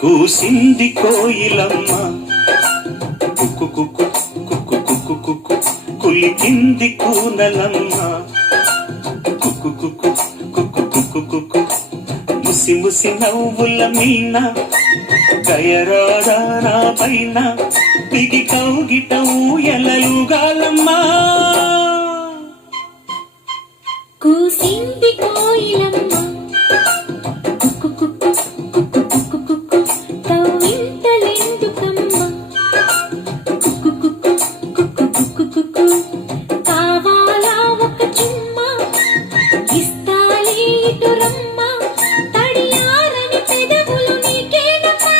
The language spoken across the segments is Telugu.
కూసింది కోయిలమ్మ కుక్కు కుక్కు కుక్కు కుక్కు కుక్కు కులికింది కూనలమ్మ కుక్కు కుక్కు కుక్కు కుక్కు కుక్కు ముసి ముసి నవ్వుల మీన కయరాడా నా పైన పిగి కౌగిట ఊయలలుగాలమ్మా కూసింది కోయిలమ్మ కుక్కు కుక్కు కుక్కు కుక్కు కుక్కు కవ్వింతలెందుకమ్మ కుక్కు కుక్కు కుక్కు కుక్కు కుక్కు కావాలా ఒక చుమ్మ ఇస్తాలే ఇటు రమ్మ తడియారని పెదవులు నీకేనమ్మా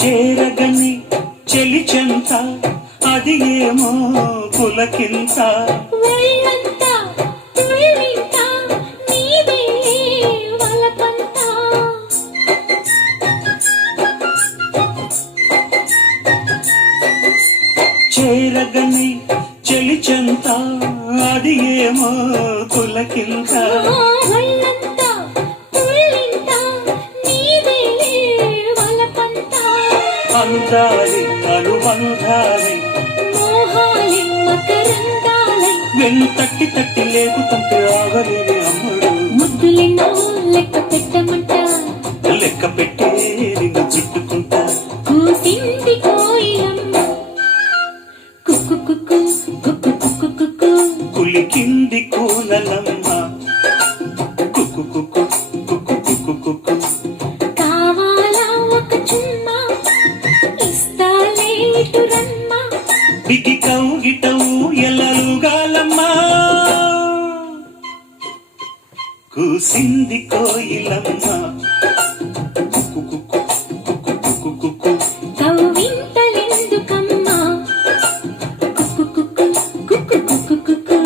చేరగని చెలి చెంత అది ఏమో పులకింత ఒళ్ళంతా తుళ్ళింత నీదే వలపంత చేరగని చెలి చెంత అది ఏమో పులకింత ఒళ్ళంతా తుళ్ళింత నీదే వలపంత అందాలి అనుబంధాలి మోహాలి మకరందాలై వెంతట్టి తట్టి లేకుతుంటే ఆగలేని అమ్మడు ముద్దులెన్నో లెక్క పెట్టమంట లెక్క పెట్టే నిన్ను చుట్టుకుంటా కూసింది కోయిలమ్మ కుక్కు కుక్కు కుక్కు కుక్కు కుక్కు కులికింది కూనలమ్మ కుక్కు కుక్కు కుక్కు కుక్కు కుక్కు కావాలా ఒక చుమ్మ ఇస్తాలే ఇటు రమ్మ బిగి కౌగిట ఊయలలుగాలమ్మా కూసింది కోయిలమ్మ కుక్కు కుక్కు కుక్కు కుక్కు కుక్కు కవ్వింతలెందుకమ్మా కుక్కు కుక్కు కుక్కు కుక్కు కుక్కు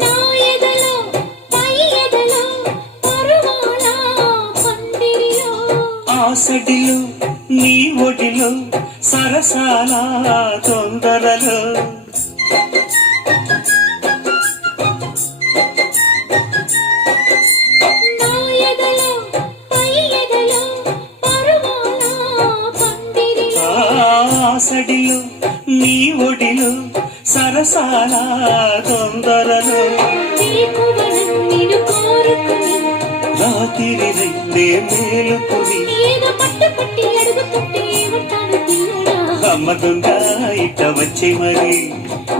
నా ఎదలో పై ఎదలో పరువాల పందిరిలో ఆసడిలో నీ ఒడిలో సరసాల తొందరలో నా ఎదలో పై ఎదలో పరువాల పందిరిలో ఆసడిలో నీ ఒడిలో సరసాల తొందరలో నీకువనం నిన్ను కోరుకుని రాత్రి నే మేలుకుని ఏదో పట్టు పట్టి అడుగుతుంటే ఏమంటాను పిల్లడా అమ్మ దొంగ ఇట్ట వచ్చే మరి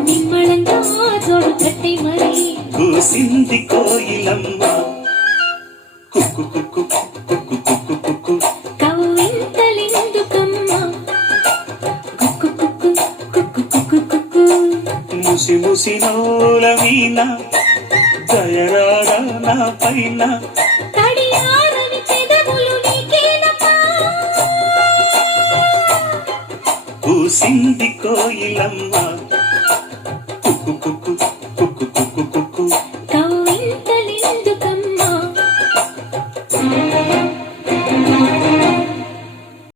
నిమ్మళంగా జోడు కట్టి మరి కూసింది కోయిలమ్మ కుక్కు కుక్కు కుక్కు కుక్కు కుక్కు కవ్వింతలెందుకమ్మా కుక్కు కుక్కు కుక్కు కుక్కు కుక్కు ముసి ముసి నోల వీణ దయరారా నా పైన తడియారని పెదవులు నీకేనమ్మా కూసింది కోయిలమ్మ కుక్కు కుక్కు